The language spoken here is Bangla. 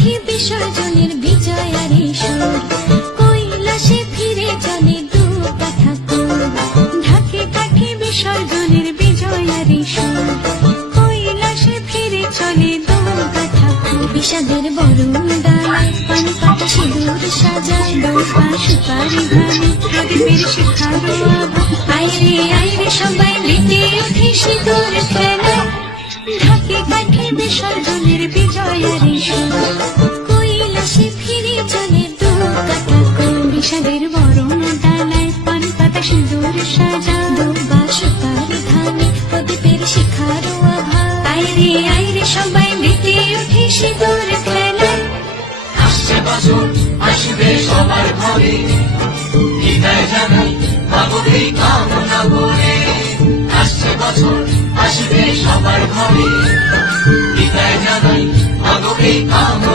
কাঠি বিসর্জনের বিজয়ারি সুর, কৈলাসে ফিরে চলে দুর্গা ঠাকুর। ঢাকে কাঠি বিসর্জনের বিজয়ারি সুর, কৈলাসে ফিরে চলে দুর্গা ঠাকুর। বিষাদের বরণ ডালায় পান পাতা সিঁদুর সাজায়, দৌপা সুপারি ধানে প্রদীপের শিখারো আভা। আইরে আইরে সবাই মেতে ওঠে সিঁদুর খেলায়, ঢাকে কাঠি বিসর্জনের বিজয়ারি সুর, কৈলাসে ফিরে চলে দুর্গা ঠাকুর। বিষাদের বরণ ডালায় পান পাতা সিঁদুর সাজায়, দৌপা সুপারি ধানে প্রদীপের শিখারো আভা। আইরে আইরে সবাই মেতে ওঠে সিঁদুর খেলায়। আসছে বছর আসবে সবার ঘরে, বিদায় জানাই মাগোকে কামনা করে। আসছে বছর আসবে সবার ঘরে, বিদায় জানাই মাগোকে কামনা